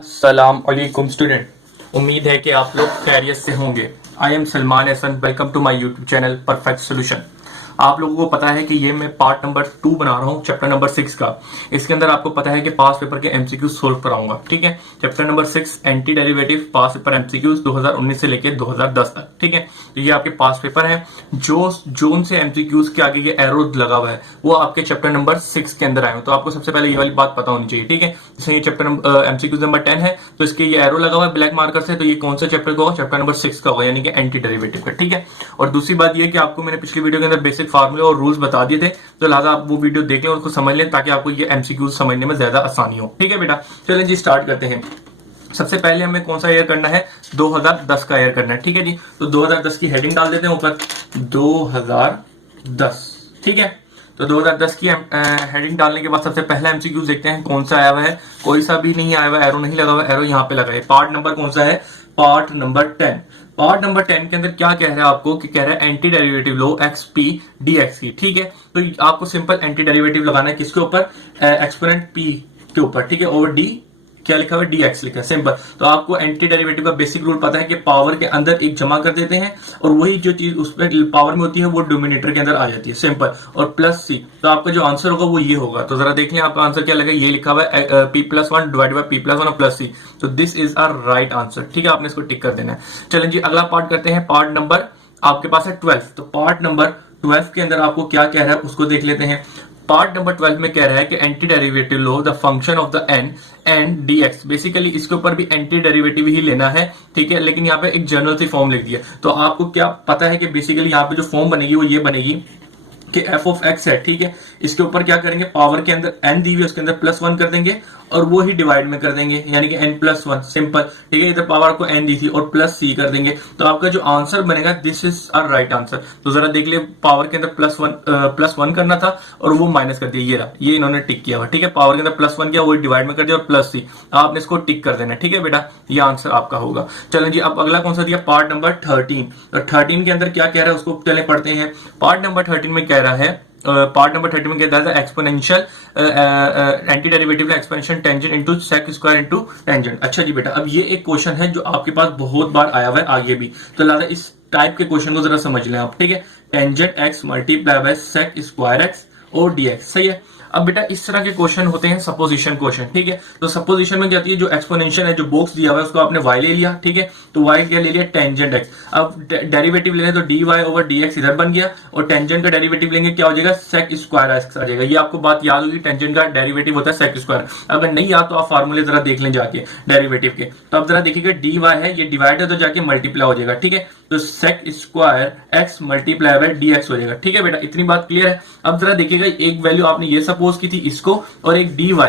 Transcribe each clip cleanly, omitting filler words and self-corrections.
अस्सलाम वालेकुम स्टूडेंट, उम्मीद है कि आप लोग खैरियत से होंगे। I am Salman Ehsan, welcome to my YouTube channel perfect solution. आप लोगों को पता है कि ये मैं पार्ट नंबर 2 बना रहा हूँ चैप्टर नंबर 6 का। इसके अंदर आपको पता है कि पास पेपर के एमसीक्यू सोल्व कराऊंगा। ठीक है, चैप्टर नंबर 6 एंटी डेरिवेटिव पास पेपर एमसीक्यूज 2019 से लेकर 2010 तक। ठीक है, ये आपके पास पेपर है। जो जोन से एमसीक्यूज के आगे ये एरो लगा हुआ है वो आपके चैप्टर नंबर 6 के अंदर आए हो। तो आपको सबसे पहले ये वाली बात पता होनी चाहिए। ठीक है, जैसे ये चैप्टर एमसीक्यूज नंबर 10 है तो इसके ये एरो लगा हुआ है ब्लैक मार्कर से, तो ये कौन सा चैप्टर का होगा? चैप्टर नंबर 6 का होगा, यानी कि एंटी डेरिवेटिव का। ठीक है, और दूसरी बात ये कि आपको मैंने पिछली वीडियो के अंदर बेसिक फार्मूले और रूल्स बता दिए थे, तो लिहाजा आप वो वीडियो देख लें और उसको समझ लें ताकि आपको ये एमसीक्यूज समझने में ज्यादा आसानी हो। ठीक है बेटा, चलें जी स्टार्ट करते हैं। सबसे पहले हमें कौन सा ईयर करना है? 2010 का ईयर करना है। ठीक है जी, तो 2010 की हेडिंग डाल देते हैं ऊपर 2010। ठीक है, तो 2010 की हेडिंग डालने के बाद सबसे पहला एमसीक्यू देखते हैं कौन सा आया हुआ है। कोई सा भी नहीं आया हुआ, एरो नहीं लगा हुआ, एरो यहाँ पे लगा है। पार्ट नंबर कौन सा है? Part number 10। पार्ट नंबर 10 के अंदर क्या कह रहा है आपको कि कह रहा है एंटी डेरिवेटिव लो एक्स पी डी एक्स की। ठीक है, तो आपको सिंपल एंटी डेरिवेटिव लगाना है किसके ऊपर? एक्सपोनेंट पी के ऊपर। ठीक है, ओवर डी क्या लिखा हुआ है? dx लिखा है, सिंपल। तो आपको एंटी डेरिवेटिव का बेसिक रूल पता है कि पावर के अंदर एक जमा कर देते हैं और वही जो चीज उसमें पावर में होती है वो डिनोमिनेटर के अंदर आ जाती है, सिंपल। और प्लस सी, तो आपका जो आंसर होगा वो ये होगा। तो जरा देख लें आपका आंसर क्या लगा। ये लिखा हुआ है p+1 डिवाइड बाय p+1 और प्लस सी, तो this is our right answer. ठीक है, आपने इसको टिक कर देना है। चलें जी अगला पार्ट करते हैं। पार्ट नंबर आपके पास है 12। तो पार्ट नंबर 12 के अंदर आपको क्या कह रहा है उसको देख लेते हैं। पार्ट नंबर 12 में कह रहा है कि एंटी डेरिवेटिव लो the function of the n and dx। Basically इसके ऊपर भी एंटी डेरिवेटिव ही लेना है। ठीक है, लेकिन यहाँ पे एक जनरल सी फॉर्म लिख दिया। तो आपको क्या पता है कि बेसिकली यहाँ पे जो फॉर्म बनेगी वो ये बनेगी कि f ऑफ x है। ठीक है, इसके ऊपर क्या करेंगे? पावर के अंदर n दी हुई उसके अंदर +1 कर देंगे और वो ही डिवाइड में कर देंगे, यानी कि n+1, सिंपल। ठीक है, इधर पावर को n दी थी और प्लस सी कर देंगे, तो आपका जो आंसर बनेगा this is our right answer. तो जरा देख ले, पावर के अंदर +1 करना था और वो माइनस कर दिया, ये रहा, ये इन्होंने टिक किया हुआ। ठीक है, पावर के अंदर +1 किया, वो डिवाइड में कर दिया और प्लस सी, आपने इसको टिक कर देना। ठीक है बेटा, ये आंसर आपका होगा। चलें जी अब अगला कौन सा दिया? Part number 13। तो 13 के अंदर क्या कह रहा है उसको चले पढ़ते हैं। पार्ट नंबर 13 में कह रहा है पार्ट नंबर 13 में कहता है exponential anti derivative exponential tangent into sec square into tangent. अच्छा जी बेटा, अब ये एक क्वेश्चन है जो आपके पास बहुत बार आया हुआ है आगे भी, तो लिहाजा इस टाइप के क्वेश्चन को जरा समझ लें आप। ठीक है, tangent x multiply by sec square x और डीएक्स, सही है। अब बेटा इस तरह के क्वेश्चन होते हैं सपोजिशन क्वेश्चन। ठीक है, तो सपोजिशन में क्या होती है, जो एक्सपोनेंशियल है, जो बॉक्स दिया हुआ है उसको आपने y ले लिया। ठीक है, तो y क्या ले लिया? Tangent x। अब डेरिवेटिव लेने तो dy ओवर dx इधर बन गया और टेंजेंट का डेरिवेटिव लेंगे क्या हो जाएगा? सेक स्क्वायर एक्स आ जाएगा। ये आपको बात याद होगी, टेंजेंट का डेरिवेटिव होता है सेक स्क्वायर। अगर नहीं याद तो आप फार्मूले जरा देख लें जाके डेरिवेटिव के। तो अब जरा देखिएगा dy है, ये डिवाइड है तो जाके मल्टीप्लाई हो जाएगा। ठीक है, तो sec square x multiply by dx हो जाएगा। ठीक है बेटा, इतनी बात क्लियर है। अब जरा देखिएगा, एक वैल्यू आपने ये सपोज की थी इसको, और एक dy,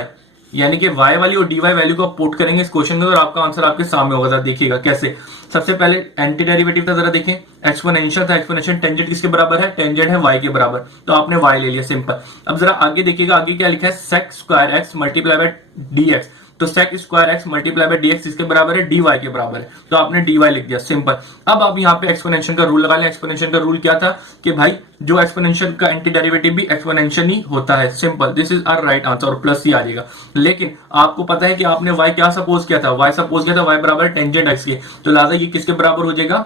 यानी कि y वाली और dy वैल्यू को आप पुट करेंगे इस क्वेश्चन में और आपका आंसर आपके सामने होगा। जरा देखिएगा कैसे। सबसे पहले एंटी डेरिवेटिव था, जरा देखें, एक्सपोनेंशियल था, एक्सपोनेंशियल टेंजेंट किसके बराबर है? टेंजेंट है y के बराबर, तो आपने y ले लिया, सिंपल। अब जरा आगे देखिएगा, आगे क्या लिखा है? Sec square x multiply by dx। तो sec square x multiply by dx इसके बराबर है dy के बराबर है, तो आपने dy लिख दिया, सिंपल। अब आप यहाँ पे एक्सपोनेंशियल का रूल लगा लें। एक्सपोनेंशियल का रूल क्या था कि भाई जो एक्सपोनेंशियल का एंटी डेरिवेटिव भी एक्सपोनेंशियल ही होता है, simple. This is our right answer और प्लस सी आ जाएगा। लेकिन आपको पता है कि आपने y क्या सपोज किया था? y सपोज किया था y बराबर टेंजेंट x के, तो लिहाजा ये किसके बराबर हो जाएगा?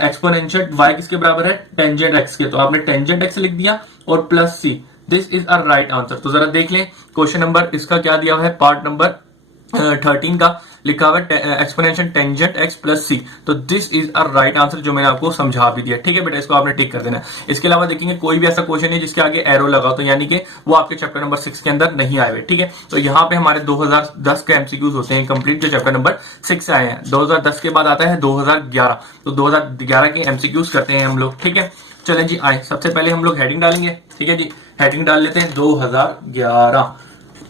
एक्सपोनेंशियल y किसके बराबर है? टेंजेंट x के, तो आपने टेंजेंट x लिख दिया और plus C. This is our right answer. तो जरा देख लें क्वेश्चन नंबर इसका क्या दिया हुआ है, पार्ट नंबर 13 का लिखा हुआ है एक्सपोनेंशियल टेंजेंट x प्लस सी। तो this is a right answer जो मैंने आपको समझा भी दिया। ठीक है बेटा, इसको आपने टिक कर देना है। इसके अलावा देखेंगे कोई भी ऐसा क्वेश्चन है जिसके आगे एरो लगा हो, तो यानी कि वो आपके चैप्टर नंबर 6 के अंदर नहीं आए हुए। ठीक है, तो यहाँ पे हमारे 2010 के एमसीक्यूज होते हैं कंप्लीट, जो चैप्टर नंबर 6 से आए हैं। 2010 के बाद आता है 2011, तो 2011 के एमसीक्यूज करते हैं हम लोग। ठीक है, चलें जी आए, सबसे पहले हम लोग हेडिंग डालेंगे। ठीक है जी, हेडिंग डाल लेते हैं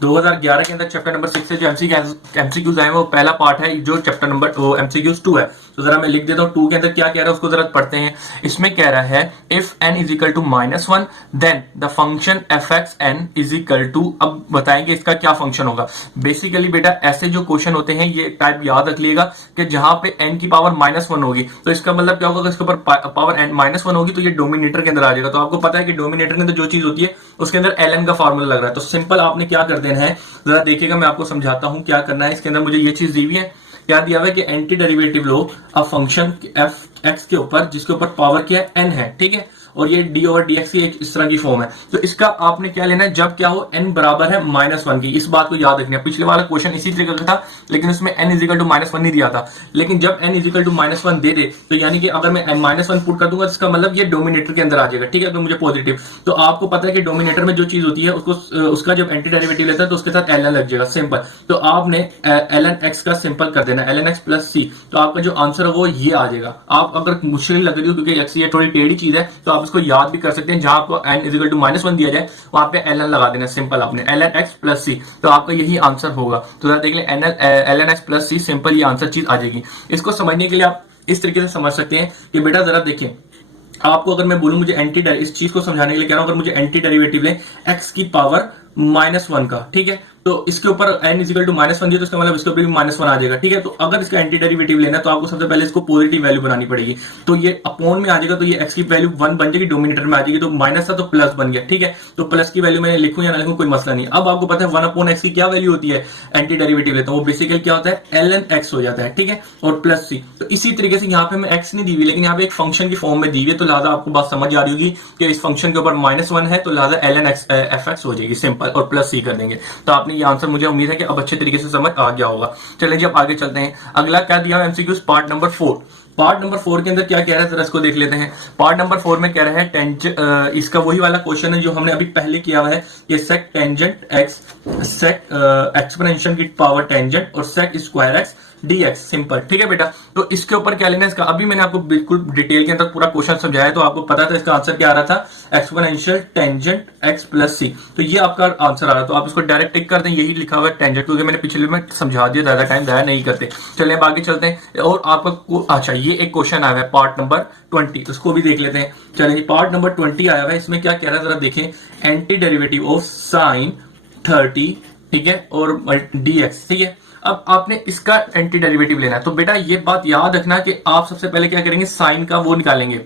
2011 के अंदर चैप्टर नंबर 6 से जो एमसीक्यूज आए हैं वो पहला पार्ट है, जो चैप्टर नंबर एमसीक्यूज 2 है। तो जरा मैं लिख देता हूं 2 के अंदर क्या कह रहा है उसको जरा पढ़ते हैं। इसमें कह रहा है if n is equal to -1 then the function f x n is equal to, अब बताएंगे इसका क्या फंक्शन होगा। बेसिकली बेटा ऐसे जो क्वेश्चन होते हैं ये टाइप याद रख लीजिएगा कि जहां पे n की पावर -1 होगी तो इसका मतलब क्या होगा, इसके ऊपर पावर -1 होगी तो ये डोमिनेटर के अंदर आ जाएगा। तो आपको पता है कि डोमिनेटर के अंदर जो चीज होती है उसके अंदर ln का फॉर्मूला लग रहा है। तो सिंपल आपने क्या कर देना है, जरा देखिएगा मैं आपको समझाता हूं क्या करना है। इसके अंदर मुझे ये चीज दी हुई है, क्या दिया हुआ है कि anti derivative low a function f x के ऊपर जिसके ऊपर पावर क्या है n है, ठीक है, और ये d ओवर dx की एक इस तरह की फॉर्म है। तो इसका आपने क्या लेना है, जब क्या हो n बराबर है -1 की, इस बात को याद रखना है। पिछले वाला क्वेश्चन इसी तरीके का था लेकिन उसमें n इजिकल टू -1 नहीं दिया था, लेकिन जब n इजिकल टू -1 दे दे तो यानी कि अगर मैं -1 पुट कर दूंगा तो इसका मतलब ये डोमिनेटर के अंदर आ जाएगा, ठीक है, तो मुझे पॉजिटिव। तो आपको पता है कि डोमिनेटर में जो चीज होती है उसको उसका जब एंटी डेरिवेटिव लेता है तो उसके साथ ln लग जाएगा, सिंपल। तो आपने ln x का सिंपल कर देना ln x प्लस c, तो आपका जो आंसर है वो ये आ जाएगा। आप अगर मुश्किल लग रही हो क्योंकि x ये थोड़ी टेढ़ी चीज है तो आप इसको याद भी कर सकते हैं, जहां आपको n इजिकल टू -1 दिया जाए वहां पे ln लगा देना, सिंपल आपने ln x प्लस c, तो आपका यही आंसर होगा। तो जरा देख लें ln x plus c, simple ये आंसर चीज आ जाएगी। इसको समझने के लिए आप इस तरीके से समझ सकते हैं कि बेटा जरा देखें, आपको अगर मैं बोलूं मुझे इस चीज को समझाने के लिए कह रहा हूं, अगर मुझे एंटी डेरिवेटिव लें x की पावर -1 का, ठीक है, तो इसके ऊपर n इजिकल टू -1 दिया तो इसका मतलब इसके ऊपर भी -1 आ जाएगा, ठीक है। तो अगर इसका एंटी डेरिवेटिव लेना है तो आपको सबसे पहले इसको पॉजिटिव वैल्यू बनानी पड़ेगी, तो ये अपॉन में आ जाएगा, तो ये x की वैल्यू 1 बन जाएगी, डोमिनेटर में आ जाएगी, तो माइनस था तो प्लस बन गया, ठीक है। तो प्लस की वैल्यू मैं लिखूं या ना लिखूं कोई मसला नहीं। अब आपको पता है 1/x की क्या वैल्यू होती है एंटी डेरिवेटिव लेता हूं, वो बेसिकली क्या होता है ln x हो जाता है, ठीक है, और प्लस c। तो इसी तरीके से यहाँ पे मैं x नहीं दी हुई लेकिन यहाँ पे एक फंक्शन की फॉर्म में दी हुई है, तो लिहाजा आपको बात समझ आ रही होगी कि इस फंक्शन के ऊपर -1 है तो लिहाजा ln x एफ एक्स हो जाएगी, सिंपल, और प्लस c कर देंगे। तो आपने ये आंसर, मुझे उम्मीद है कि अब अच्छे तरीके से समझ आ गया होगा। चलें जी अब आगे चलते हैं। अगला क्या दिया है MCQs, part number 4। Part number 4 के अंदर क्या कह रहा है जरा इसको देख लेते हैं। पार्ट नंबर 4 में कह रहा है इसका वही वाला क्वेश्चन है जो हमने अभी पहले किया हुआ है, ये sec tangent x, sec exponential की पावर टेंजेंट और sec square x dx, simple, ठीक है बेटा। तो इसके ऊपर क्या लेना है, इसका अभी मैंने आपको बिल्कुल डिटेल के अंदर पूरा क्वेश्चन समझाया तो आपको पता था इसका आंसर क्या आ रहा था, exponential tangent x plus c, तो ये आपका आंसर आ रहा है। तो आप इसको डायरेक्ट टिक कर दें, यही लिखा हुआ है टेंजेंट, क्योंकि मैंने पिछले में समझा दिया, ज्यादा टाइम जाया नहीं करते। चलिए अब आगे चलते हैं। और आपका अच्छा ये एक क्वेश्चन आया है पार्ट नंबर 20, उसको भी देख लेते हैं। चलिए पार्ट नंबर 20 आया हुआ है, इसमें क्या कह रहा है जरा देखें, एंटी डेरिवेटिव ऑफ साइन 30, ठीक है, और dx, ठीक है। अब आपने इसका एंटी डेरिवेटिव लेना है, तो बेटा ये बात याद रखना कि आप सबसे पहले क्या करेंगे, साइन का वो निकालेंगे,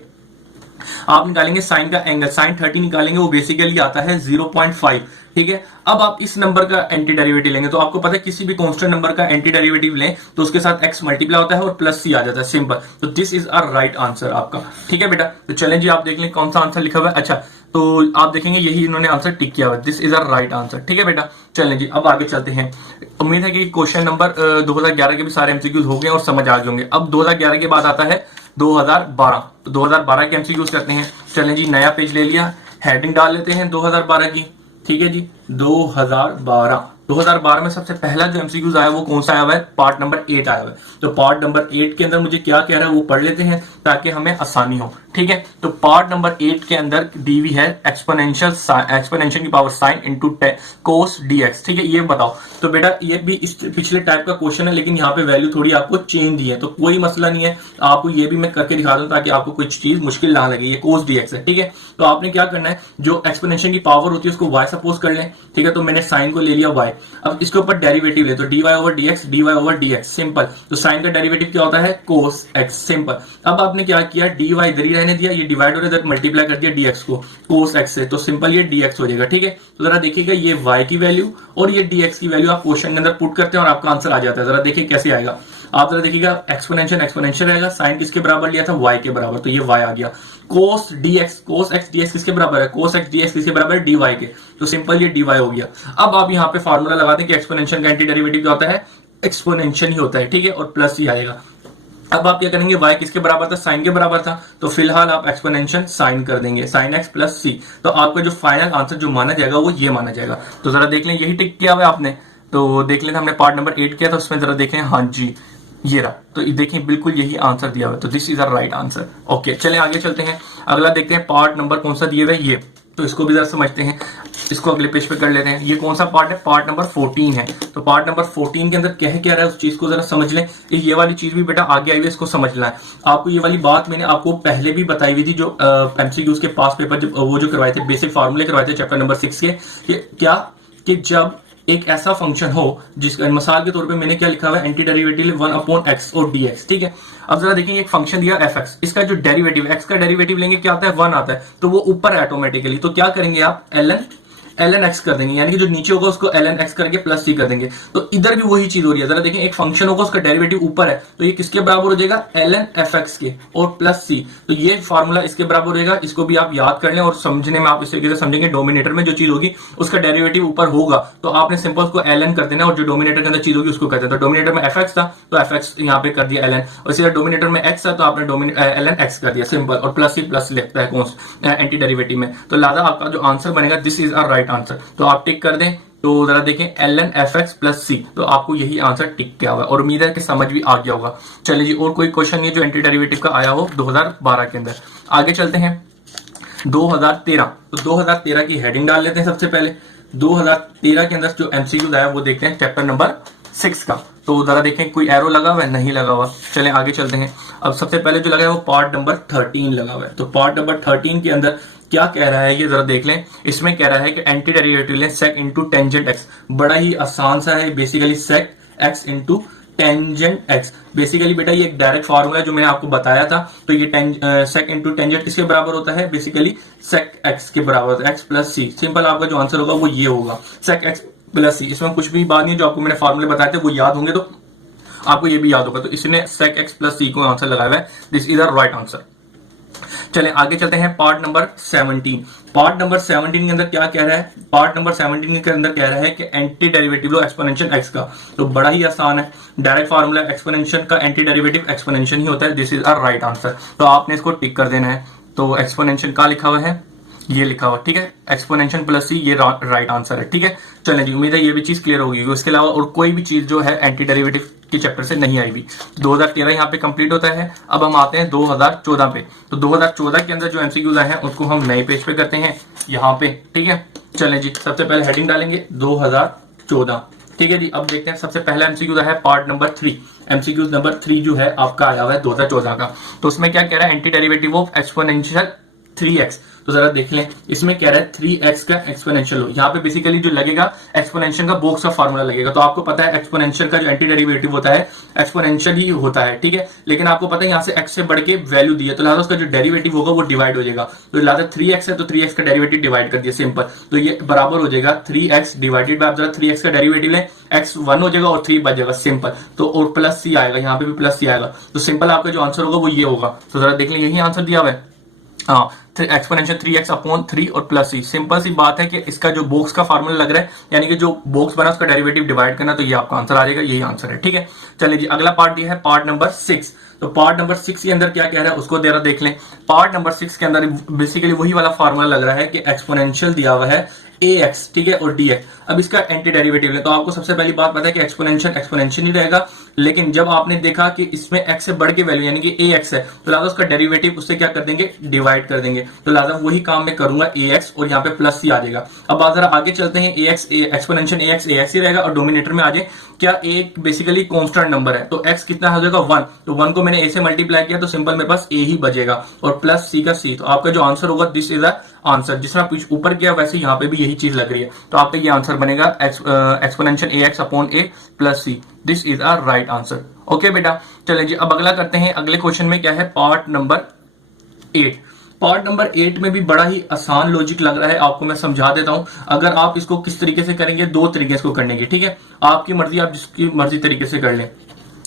आप निकालेंगे साइन का एंगल, साइन 30 निकालेंगे, वो बेसिकली आता है 0.5, ठीक है। अब आप इस नंबर का एंटी डेरिवेटिव लेंगे, तो आपको पता है किसी भी कांस्टेंट नंबर का एंटी डेरिवेटिव लें तो उसके साथ x मल्टीप्लाई होता है और प्लस c आ जाता है, सिंपल। तो this is a right answer आपका, ठीक है बेटा। तो चलें जी आप देख लें कौन सा आंसर लिखा हुआ है। अच्छा तो आप देखेंगे यही इन्होंने आंसर टिक किया हुआ है, this is a right answer, ठीक है बेटा। चलें जी अब आगे चलते हैं। उम्मीद है कि क्वेश्चन नंबर 2011 के भी सारे एमसीक्यूज हो गए और समझ आ गए होंगे। अब 2011 के बाद आता है 2012, तो 2012 के एमसीक्यूज करते हैं। चलें जी नया पेज ले लिया, हेडिंग डाल लेते हैं 2012 की, ठीक है जी। 2012 में सबसे पहला जो एमसीक्यूज आया वो कौन सा आया हुआ है, पार्ट नंबर 8 आया हुआ है। तो पार्ट नंबर 8 के अंदर मुझे क्या कह रहा है वो पढ़ लेते हैं ताकि हमें आसानी हो, ठीक है। तो पार्ट नंबर 8 के अंदर डीवी है एक्सपोनेंशियल की power sine into cos dx, ठीक है। ये बताओ, तो बेटा ये भी इस पिछले टाइप का क्वेश्चन है लेकिन यहाँ पे वैल्यू थोड़ी आपको चेंज दी है, तो कोई मसला नहीं है, आपको ये भी मैं करके दिखा दूं ताकि आपको कोई चीज मुश्किल ना लगे। ये कोस डीएक्स है, ठीक है। तो आपने क्या करना है, जो एक्सपोनेंशियल की पावर होती है उसको y सपोज कर लें, ठीक है। तो मैंने साइन को ले लिया y, अब इसके ऊपर डेरिवेटिव ले, तो dy ओवर dx, सिंपल। तो साइन का डेरिवेटिव क्या होता है, कोस x, सिंपल। अब आपने क्या किया, dy इधर ही रहने दिया, ये डिवाइड हो रहा है, मल्टीप्लाई कर दिया dx को कोस x से, तो सिंपल ये dx हो जाएगा, ठीक है। तो जरा देखिएगा ये y की वैल्यू और ये dx की वैल्यू आप क्वेश्चन के अंदर पुट करते हैं और आपका आंसर आ जाता है। जरा देखिए कैसे आएगा, आप जरा देखिएगा, एक्सपोनेंशियल रहेगा, साइन किसके बराबर लिया था, y के बराबर, तो ये y आ गया। कोस x dx किसके बराबर है, कोस x dx किसके बराबर है, dy के, तो सिंपल ये dy हो गया। अब आप यहाँ पे फार्मूला लगा दें कि एक्सपोनेंशियल का एंटी डेरिवेटिव क्या होता है, एक्सपोनेंशियल ही होता है, ठीक है, और प्लस ही आएगा। अब आप क्या करेंगे, y किसके बराबर था, साइन के बराबर था, तो फिलहाल आप एक्सपोनेंशियल साइन कर देंगे, साइन x प्लस c, तो आपका जो फाइनल आंसर जो माना जाएगा वो ये माना जाएगा। तो जरा देख लें, यही टिक किया हुआ है आपने, तो देख लें हमने पार्ट नंबर 8 किया था, उसमें जरा देखें, हाँ जी ये रहा, तो देखें बिल्कुल यही आंसर दिया हुआ है, तो this is a right answer. Okay चलें आगे चलते हैं, अगला देखते हैं पार्ट नंबर कौन सा दिया हुआ है, ये, तो इसको भी जरा समझते हैं। इसको अगले पेज पे कर लेते हैं। ये कौन सा पार्ट है? पार्ट नंबर 14 है। तो पार्ट नंबर 14 के अंदर क्या रहा है उस चीज को जरा समझ लें। ये वाली चीज भी बेटा आगे आई हुई है, इसको समझना है आपको। ये वाली बात मैंने आपको पहले भी बताई हुई थी, जो एमसीक्यूज के पास पेपर वो जो करवाए थे, बेसिक फार्मूले करवाए थे चैप्टर नंबर 6 के। क्या कि जब एक ऐसा फंक्शन हो जिसका मिसाल के तौर पे मैंने क्या लिखा हुआ है, एंटी डेरिवेटिव 1/x और dx, ठीक है। अब जरा देखें, एक फंक्शन दिया fx, इसका जो डेरिवेटिव x का डेरिवेटिव लेंगे क्या आता है? 1 आता है, तो वो ऊपर है ऑटोमेटिकली। तो क्या करेंगे आप? ln x कर देंगे, यानी कि जो नीचे होगा उसको ln x करके प्लस c कर देंगे। तो इधर भी वही चीज हो रही है। जरा देखें, एक फंक्शन होगा उसका डेरिवेटिव ऊपर है, तो ये किसके बराबर हो जाएगा? ln fx के और प्लस c। तो ये फार्मूला इसके बराबर रहेगा। इसको भी आप याद कर लें और समझने में आप इस तरीके से समझेंगे। डोमिनेटर में जो चीज होगी उसका डेरिवेटिव ऊपर होगा, तो आपने सिंपल उसको ln कर देना, और जो डोमिनेटर के अंदर चीज होगी उसको कर देना। तो डोमिनेटर में fx था तो fx यहाँ पे कर दिया ln, और इसी डोमिनेटर में x था तो आपने ln x कर दिया, सिंपल। और प्लस c प्लस लिखता है कौन एंटी डेरिवेटिव में। तो लिहाजा आपका जो आंसर बनेगा, this is a right answer. तो आप टिक कर दें। तो जरा देखें, ln fx प्लस c, तो आपको यही आंसर टिक किया हुआ है, और उम्मीद है कि समझ भी आ गया होगा। चलिए जी, और कोई क्वेश्चन नहीं जो एंटी डेरिवेटिव का आया हो 2012 के अंदर। आगे चलते हैं 2013। तो 2013 की हेडिंग डाल लेते हैं सबसे पहले। 2013 के अंदर जो एमसीक्यू आया वो देखते हैं चैप्टर नंबर 6 का। तो जरा देखें, कोई एरो लगा हुआ है? नहीं लगा हुआ। चलें आगे चलते हैं। अब सबसे पहले जो लगा है वो पार्ट नंबर 13 लगा हुआ है। तो पार्ट नंबर 13 के अंदर क्या कह रहा है ये जरा देख लें। इसमें कह रहा है कि एंटी डेरिवेटिव लें सेक इंटू टेंजेंट एक्स। बड़ा ही आसान सा है, basically sec x into tangent x. Basically बेटा ये एक डायरेक्ट फार्मूला है जो मैंने आपको बताया था। तो ये सेक इंटू टेंजेंट किसके बराबर होता है? बेसिकली सेक एक्स के बराबर होता है, एक्स प्लस सी। सिंपल आपका जो आंसर होगा वो ये होगा, सेक एक्स प्लस सी। इसमें कुछ भी बात नहीं, जो आपको मैंने फार्मूले बताए थे वो याद होंगे तो आपको ये भी याद होगा। तो इसने सेक एक्स प्लस सी को आंसर लगाया है। This is the right answer. चलें आगे चलते हैं पार्ट नंबर 17। पार्ट नंबर 17 के अंदर क्या कह रहा है? पार्ट नंबर 17 के अंदर कह रहा है कि एंटी डेरिवेटिव लो एक्सपोनेंशियल एक्स का। तो बड़ा ही आसान है, डायरेक्ट फार्मूला एक्सपोनेंशियल का एंटी डेरिवेटिव एक्सपोनेंशियल ही होता है। This is a right answer. तो आपने इसको टिक कर देना है। तो एक्सपोनेंशियल का लिखा हुआ है, ये लिखा हुआ, ठीक है। एक्सपोनेंशियल प्लस सी, ये राइट आंसर है, ठीक है। चलें जी, उम्मीद है ये भी चीज क्लियर होगी। इसके अलावा और कोई भी चीज जो है एंटी डेरिवेटिव के चैप्टर से नहीं आई हुई। 2013 यहाँ पे कंप्लीट होता है। अब हम आते हैं 2014 पे। तो 2014 के अंदर जो एमसीक्यूज आए हैं उसको हम नए पेज पे करते हैं यहाँ पे, ठीक है। चलें जी, सबसे पहले हेडिंग डालेंगे 2014, ठीक है जी। अब देखते हैं, सबसे पहला एमसीक्यूज है पार्ट नंबर 3। एमसीक्यूज नंबर 3 जो है आपका आया हुआ है 2014 का। तो उसमें क्या कह रहा है? Anti derivative of exponential 3x। तो जरा देख लें, इसमें कह रहा है 3x का एक्सपोनेंशियल हो। यहाँ पे बेसिकली जो लगेगा एक्सपोनेंशियल का बॉक्स का फार्मूला लगेगा। तो आपको पता है एक्सपोनेंशियल का जो एंटी डेरिवेटिव होता है एक्सपोनेंशियल ही होता है, ठीक है। लेकिन आपको पता है यहाँ से x से बढ़ के वैल्यू दी है, तो लिहाजा उसका जो डेरिवेटिव होगा वो डिवाइड हो जाएगा। तो लिहाजा 3x है तो 3x का डेरिवेटिव डिवाइड कर दिया, सिंपल। तो ये बराबर हो जाएगा 3x डिवाइडेड बाय, आप जरा 3x का डेरिवेटिव लें, x 1 हो जाएगा और 3 बच जाएगा, सिंपल। तो और प्लस सी आएगा, यहाँ पे भी प्लस सी आएगा। तो सिंपल आपका जो आंसर होगा वो ये होगा। तो जरा देख लें, यही आंसर दिया हुआ है। हाँ, एक्सपोनेंशियल 3x अपॉन 3 और प्लस सी। सिंपल सी बात है कि इसका जो बॉक्स का फार्मूला लग रहा है, यानी कि जो बॉक्स बना उसका डेरिवेटिव डिवाइड करना, तो ये आपका आंसर आ जाएगा, यही आंसर है, ठीक है। चलिए जी, अगला पार्ट ये है पार्ट नंबर 6। तो पार्ट नंबर 6 के अंदर क्या कह रहा है उसको जरा देख लें। पार्ट नंबर 6 के अंदर बेसिकली वही वाला फार्मूला लग रहा है कि एक्सपोनेंशियल दिया हुआ है ax, ठीक है, और dx। अब इसका एंटी डेरिवेटिव है। तो आपको सबसे पहली बात पता है कि एक्सपोनेंशियल ही रहेगा, लेकिन जब आपने देखा कि इसमें x से बढ़ के वैल्यू यानी कि ax है, तो लिहाजा उसका डेरिवेटिव उससे क्या कर देंगे? डिवाइड कर देंगे। तो लिहाजा वही काम मैं करूंगा, ax और यहाँ पे प्लस सी आ जाएगा। अब आप जरा आगे चलते हैं, ax एक्सपोनेंशियल ax ही रहेगा, और डोमिनेटर में आ जाए क्या? a बेसिकली कॉन्स्टेंट नंबर है, तो x कितना हो जाएगा? 1। तो 1 को मैंने a से मल्टीप्लाई किया, तो सिंपल मेरे पास a ही बचेगा, और प्लस c का c। तो आपका जो आंसर होगा, दिस इज द आंसर। जिस तरह ऊपर किया वैसे यहाँ पे भी यही चीज लग रही है। तो आपका ये आंसर बनेगा exponential ax upon a plus c। This is a right answer. Okay बेटा, चलें जी, अब अगला करते हैं। अगले क्वेश्चन में क्या है? Part number 8। पार्ट नंबर 8 में भी बड़ा ही आसान लॉजिक लग रहा है, आपको मैं समझा देता हूं। अगर आप इसको किस तरीके से करेंगे, 2 तरीके इसको करने के, ठीक है। आपकी मर्जी, आप जिसकी मर्जी तरीके से कर लें।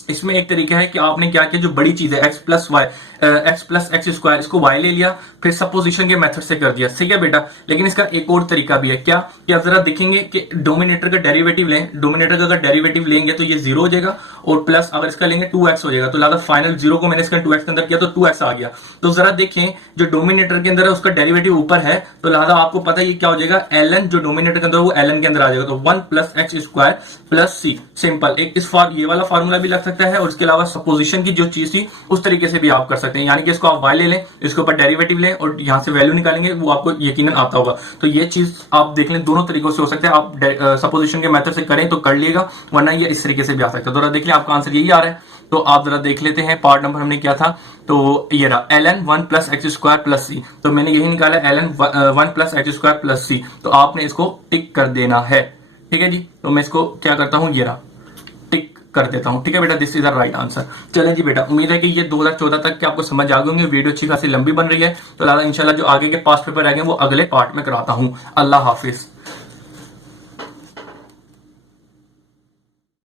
इसमें एक तरीका है कि आपने क्या किया, जो बड़ी चीज है x प्लस एक्स स्क्वायर, इसको y ले लिया, फिर सपोजिशन के मेथड से कर दिया, ठीक है बेटा। लेकिन इसका एक और तरीका भी है, क्या कि आप जरा देखेंगे कि डोमिनेटर का डेरिवेटिव लें। डोमिनेटर का अगर डेरिवेटिव लेंगे तो ये 0 हो जाएगा, और प्लस अगर इसका लेंगे 2x हो जाएगा। तो लिहाजा फाइनल 0 को मैंने इसका 2x के अंदर किया तो 2x आ गया। तो जरा देखें, जो डोमिनेटर के अंदर है उसका डेरिवेटिव ऊपर है, तो लिहाजा आपको पता है ये क्या हो जाएगा? ln, जो डोमिनेटर के अंदर वो ln के अंदर आ जाएगा। तो 1 प्लस एक्स स्क्वायर प्लस सी, सिंपल। एक ये वाला फार्मूला भी लग सकता है, और इसके अलावा सपोजिशन की जो चीज थी उस तरीके से भी आप कर सकते सकते हैं, यानी कि इसको आप y ले लें, इसके ऊपर डेरिवेटिव लें और यहाँ से वैल्यू निकालेंगे, वो आपको यकीनन आता होगा। तो ये चीज आप देख लें, दोनों तरीकों से हो सकता है। आप सपोजिशन के मेथड से करें तो कर लिएगा, वरना ये इस तरीके से भी आ सकता है। तो देख लिया आपका आंसर यही आ रहा है। तो आप जरा देख लेते हैं पार्ट नंबर हमने क्या था। तो ये रहा ln 1 plus x square plus सी, तो मैंने यही निकाला ln 1 plus x square plus सी। तो आपने इसको टिक कर देना है, ठीक है जी। तो मैं इसको क्या करता हूं, ये रहा, टिक कर देता हूं, ठीक है बेटा, this is the right answer. चलें जी बेटा, उम्मीद है कि ये 2014 तक के आपको समझ आ गए होंगे। वीडियो अच्छी खासी लंबी बन रही है, तो इंशाल्लाह जो आगे के पास्ट पेपर आएंगे वो अगले पार्ट में कराता हूं। अल्लाह हाफिज।